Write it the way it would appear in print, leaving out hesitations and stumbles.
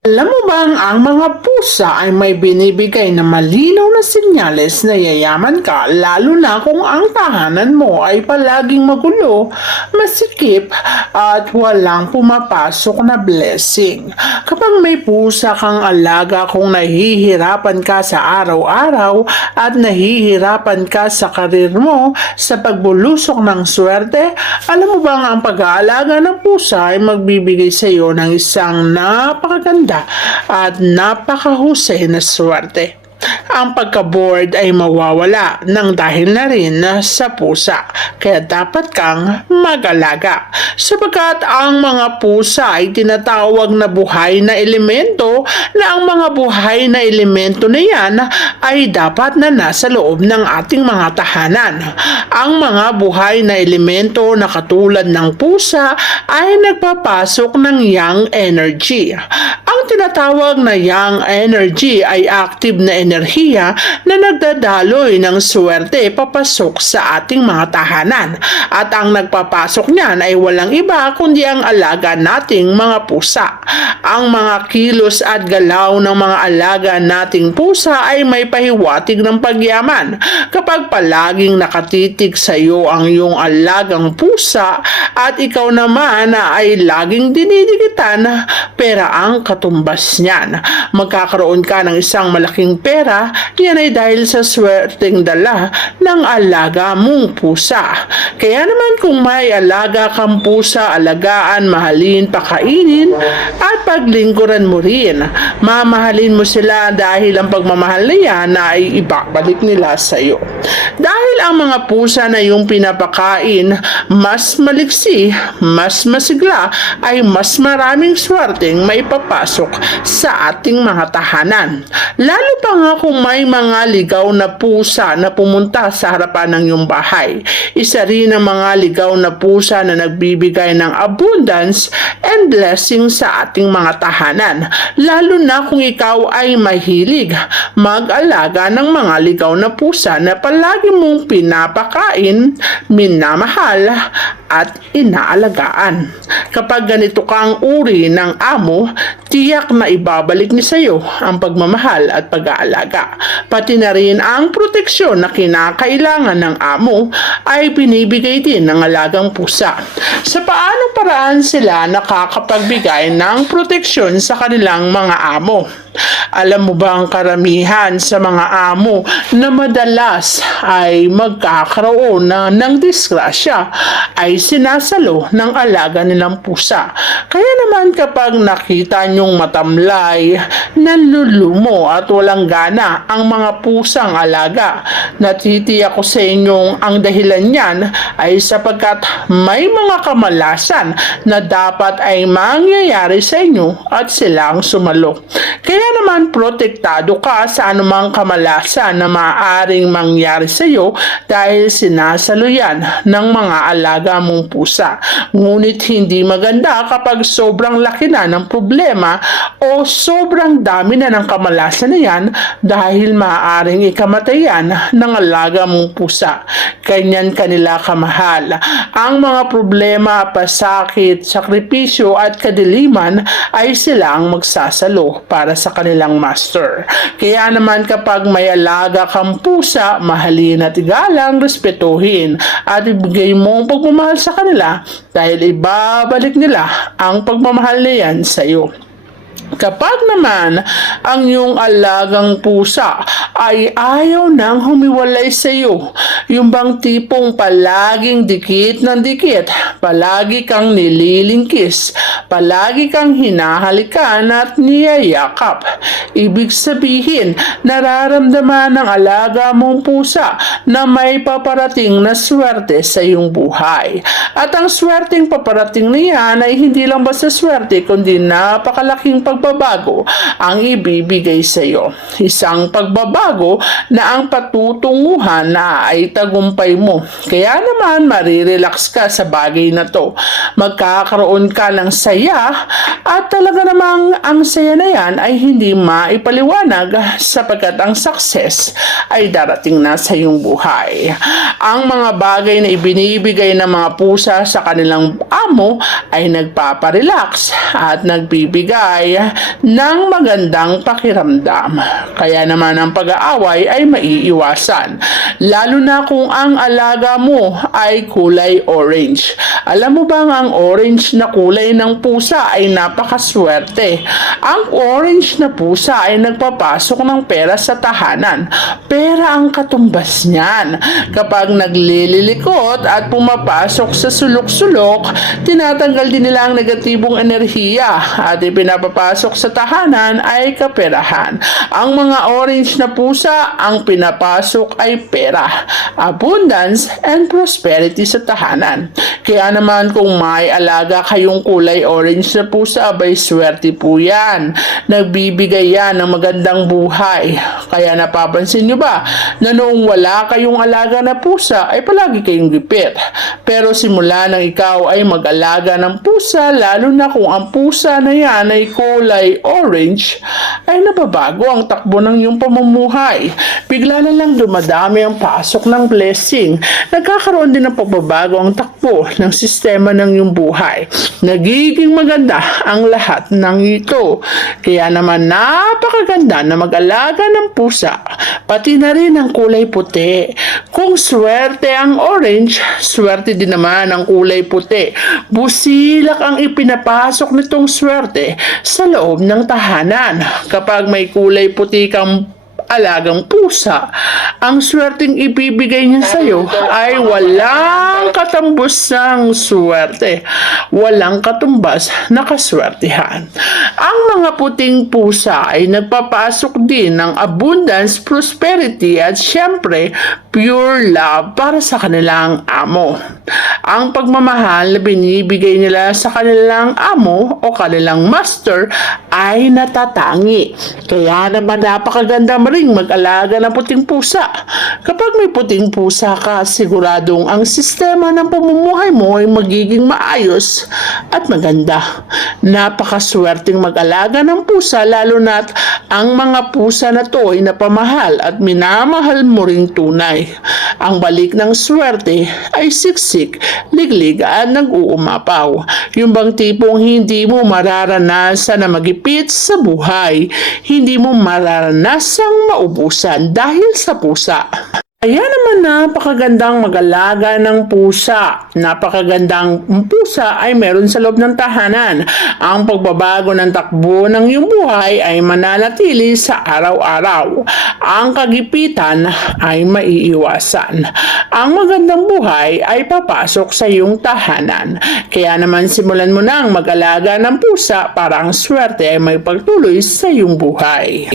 Alam mo bang ang mga pusa ay may binibigay na malinaw na senyales na yayaman ka, lalo na kung ang tahanan mo ay palaging magulo, masikip at walang pumapasok na blessing. Kapag may pusa kang alaga, kung nahihirapan ka sa araw-araw at nahihirapan ka sa karir mo sa pagbulusok ng swerte, alam mo bang ang pag-aalaga ng pusa ay magbibigay sa iyo ng isang napakaganda at napakahusay na swerte. Ang pagka-bored ay mawawala ng dahil na rin sa pusa, kaya dapat kang mag-alaga. Sapagkat ang mga pusa ay tinatawag na buhay na elemento, na ang mga buhay na elemento na yan ay dapat na nasa loob ng ating mga tahanan. Ang mga buhay na elemento na katulad ng pusa ay nagpapasok ng yang energy. Ang tinatawag na yang energy ay active na enerhiya na nagdadaloy ng swerte papasok sa ating mga tahanan. At ang nagpapasok niyan ay walang iba kundi ang alaga nating mga pusa. Ang mga kilos at galaw ng mga alaga nating pusa ay may pahiwatig ng pagyaman. Kapag palaging nakatitig sa iyo ang iyong alagang pusa at ikaw naman ay laging dinidikitan, pera ang katumbas niyan. Magkakaroon ka ng isang malaking pera, yan ay dahil sa swerteng dala ng alaga mong pusa. Kaya naman kung may alaga kang pusa, alagaan, mahalin, pakainin, at paglingkuran mo rin. Mamahalin mo sila dahil ang pagmamahal na yan ay ibabalik nila sa iyo. Dahil ang mga pusa na yung pinapakain mas maliksi, mas masigla, ay mas maraming swerteng may papasok sa ating mga tahanan. Lalo pa nga kung may mga ligaw na pusa na pumunta sa harapan ng iyong bahay. Isa rin ang mga ligaw na pusa na nagbibigay ng abundance and blessing sa ating mga tahanan. Lalo na kung ikaw ay mahilig mag-alaga ng mga ligaw na pusa na palagi mong pinapakain, minamahal at inaalagaan. Kapag ganito kang uri ng amo, tiyak na ibabalik niya sa iyo ang pagmamahal at pag-aalaga. Pati na rin ang proteksyon na kinakailangan ng amo ay binibigay din ng alagang pusa. Sa paanong paraan sila nakakapagbigay ng proteksyon sa kanilang mga amo? Alam mo ba ang karamihan sa mga amo na madalas ay magkakaroon ng disgrasya ay sinasalo ng alaga nilang pusa. Kaya naman kapag nakita nyong matamlay, nanlulumo at walang gana ang mga pusang alaga, natitiyak ko sa inyong ang dahilan niyan ay sapagkat may mga kamalasan na dapat ay mangyayari sa inyo at silang sumalo. Kaya naman protektado ka sa anumang kamalasan na maaaring mangyari sa iyo dahil sinasalo yan ng mga alaga mong pusa. Ngunit hindi maganda kapag sobrang laki na ng problema o sobrang dami na ng kamalasan na yan dahil maaaring ikamatayan ng alaga mong pusa. Ganyan kanila kamahal. Ang mga problema, pasakit, sakripisyo at kadiliman ay silang magsasalo para sa kanilang master. Kaya naman kapag may alaga kang pusa, mahalin at igalang, respetuhin at ibigay mo ang pagmamahal sa kanila dahil ibabalik nila ang pagmamahal na yan sa iyo. Kapag naman ang iyong alagang pusa ay ayaw nang humiwalay sa iyo, yung bang tipong palaging dikit ng dikit, palagi kang nililingkis, palagi kang hinahalikan at niyayakap. Ibig sabihin, nararamdaman ng alaga mong pusa na may paparating na swerte sa iyong buhay. At ang swerteng paparating niyan ay hindi lang basta swerte, kundi napakalaking pagbabago ang ibibigay sa iyo. Isang pagbabago magbabago na ang patutunguhan na ay tagumpay mo. Kaya naman marirelax ka sa bagay na to. Magkakaroon ka ng saya at talaga namang ang saya na yan ay hindi maipaliwanag sapagkat ang success ay darating na sa iyong buhay. Ang mga bagay na ibinibigay ng mga pusa sa kanilang amo ay nagpaparelax at nagbibigay ng magandang pakiramdam. Kaya naman ang pag-aaway ay maiiwasan. Lalo na kung ang alaga mo ay kulay orange. Alam mo bang ang orange na kulay ng pusa ay napakaswerte? Ang orange na pusa ay nagpapasok ng pera sa tahanan. Pera ang katumbas niyan. Kapag naglililikot at pumapasok sa sulok-sulok, tinatanggal din nila ang negatibong enerhiya at ipinapapasok sa tahanan ay kaperahan. Ang mga orange na pusa, ang pinapasok ay pera, abundance, and prosperity sa tahanan. Kaya naman kung may alaga kayong kulay orange na pusa, abay swerte po yan. Nagbibigay yan ng magandang buhay. Kaya napapansin nyo ba na noong wala kayong alaga na pusa ay palagi kayong gipit. Pero simula nang ikaw ay mag-alaga ng pusa, lalo na kung ang pusa na yan ay kulay orange, ay nababago ang takbo ng iyong pamumuhay. Bigla na lang dumadami ang pasok ng blessing. Nagkakaroon din ng pagbabago ang takbo ng sistema ng iyong buhay. Nagiging maganda ang lahat ng ito. Kaya naman napakaganda na mag-alaga ng pusa, pati na rin ang kulay puti. Kung swerte ang orange, swerte din naman ang kulay puti. Busilak ang ipinapasok nitong swerte sa loob ng tahanan. Kapag may kulay puti kang alagang pusa, ang swerteng ibibigay niya sa iyo ay walang katambusang swerte, walang katumbas na kaswertihan. Ang mga puting pusa ay nagpapasok din ng abundance, prosperity at syempre pure love para sa kanilang amo. Ang pagmamahal na binibigay nila sa kanilang amo o kanilang master ay natatangi. Kaya naman napakaganda ring mag-alaga ng puting pusa. Kapag may puting pusa ka, siguradong ang sistema ng pamumuhay mo ay magiging maayos at maganda. Napakaswerteng mag-alaga ng pusa, lalo na't ang mga pusa na to ay napamahal at minamahal mo ring tunay. Ang balik ng swerte ay siksik, liglig at nag-uumapaw. Yung bang tipong hindi mo mararanasan na magipit sa buhay, hindi mo mararanasang maubusan dahil sa pusa. Kaya naman napakagandang mag-alaga ng pusa. Napakagandang pusa ay meron sa loob ng tahanan. Ang pagbabago ng takbo ng iyong buhay ay mananatili sa araw-araw. Ang kagipitan ay maiiwasan. Ang magandang buhay ay papasok sa iyong tahanan. Kaya naman simulan mo nang mag-alaga ng pusa para ang swerte ay may pagtuloy sa iyong buhay.